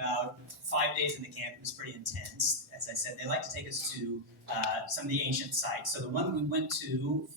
about 5 days in the camp. It was pretty intense. As I said, they like to take us to some of the ancient sites. So the one we went to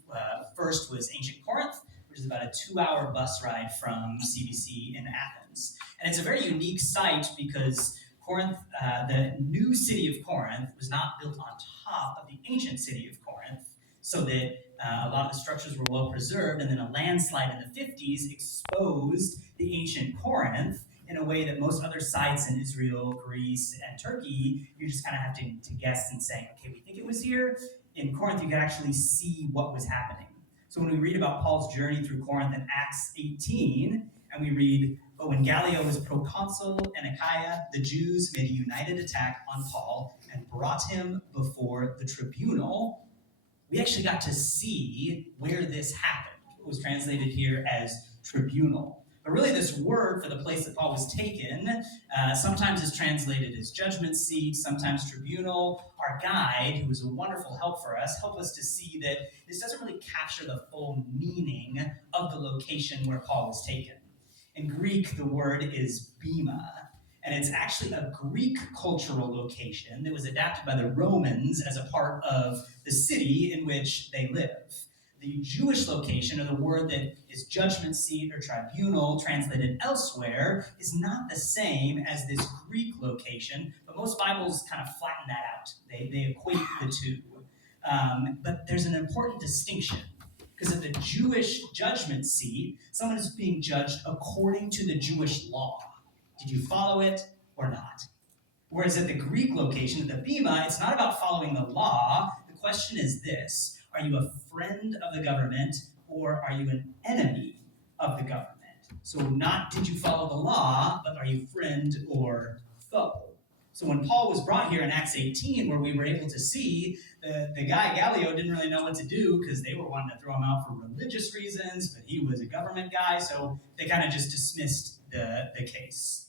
first was ancient Corinth, which is about a 2-hour bus ride from CBC in Athens. And it's a very unique site because Corinth, the new city of Corinth, was not built on top of the ancient city of Corinth, so that a lot of the structures were well preserved, and then a landslide in the 50s exposed the ancient Corinth in a way that most other sites in Israel, Greece, and Turkey, you just kind of have to guess and say, okay, we think it was here. In Corinth, you could actually see what was happening. So when we read about Paul's journey through Corinth in Acts 18, and we read, but when Gallio was proconsul in Achaia, the Jews made a united attack on Paul and brought him before the tribunal. We actually got to see where this happened. It was translated here as tribunal. But really this word for the place that Paul was taken sometimes is translated as judgment seat, sometimes tribunal. Our guide, who was a wonderful help for us, helped us to see that this doesn't really capture the full meaning of the location where Paul was taken. In Greek, the word is bema, and it's actually a Greek cultural location that was adapted by the Romans as a part of the city in which they live. The Jewish location, or the word that is judgment seat or tribunal translated elsewhere, is not the same as this Greek location, but most Bibles kind of flatten that out. They equate the two. But there's an important distinction, because at the Jewish judgment seat, someone is being judged according to the Jewish law. Did you follow it or not? Whereas at the Greek location, at the bema, it's not about following the law. The question is this: are you a friend of the government, or are you an enemy of the government? So not did you follow the law, but are you friend or foe? So when Paul was brought here in Acts 18, where we were able to see the guy Gallio didn't really know what to do because they were wanting to throw him out for religious reasons, but he was a government guy, so they kind of just dismissed the case.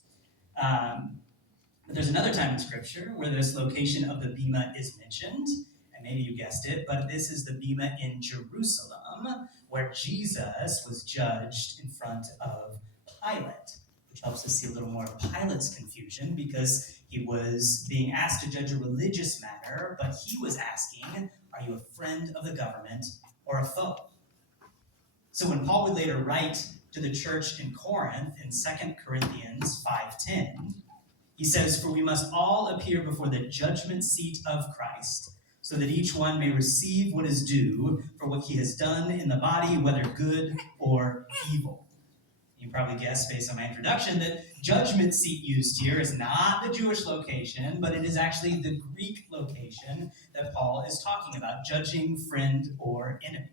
But there's another time in Scripture where this location of the bema is mentioned, and maybe you guessed it, but this is the bema in Jerusalem, where Jesus was judged in front of Pilate, which helps us see a little more of Pilate's confusion, because he was being asked to judge a religious matter, but he was asking, are you a friend of the government or a foe? So when Paul would later write to the church in Corinth in 2 Corinthians 5:10, he says, for we must all appear before the judgment seat of Christ, so that each one may receive what is due for what he has done in the body, whether good or evil. You probably guessed based on my introduction that judgment seat used here is not the Jewish location, but it is actually the Greek location that Paul is talking about, judging friend or enemy.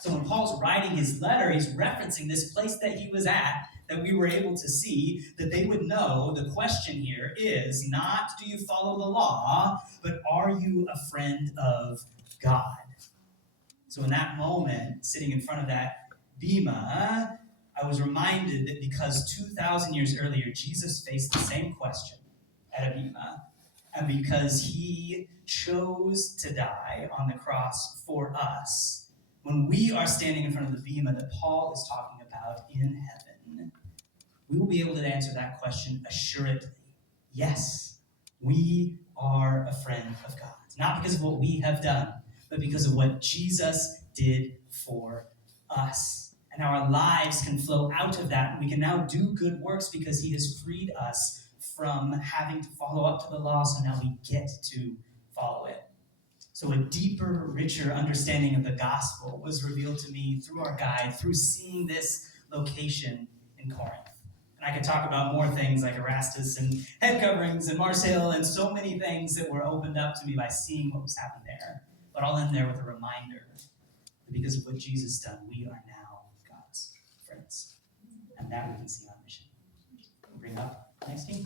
So when Paul's writing his letter, he's referencing this place that he was at, that we were able to see, that they would know the question here is not do you follow the law, but are you a friend of God? So in that moment, sitting in front of that bema, I was reminded that because 2,000 years earlier, Jesus faced the same question at a bema, and because he chose to die on the cross for us, when we are standing in front of the bema that Paul is talking about in heaven, we will be able to answer that question assuredly. Yes, we are a friend of God. Not because of what we have done, but because of what Jesus did for us. And our lives can flow out of that. We can now do good works because he has freed us from having to follow up to the law, so now we get to follow it. So a deeper, richer understanding of the gospel was revealed to me through our guide, through seeing this location in Corinth. And I could talk about more things like Erastus and head coverings and Marseille and so many things that were opened up to me by seeing what was happening there. But I'll end there with a reminder that because of what Jesus done, we are now God's friends. And that we can see on mission. We'll bring up the next team.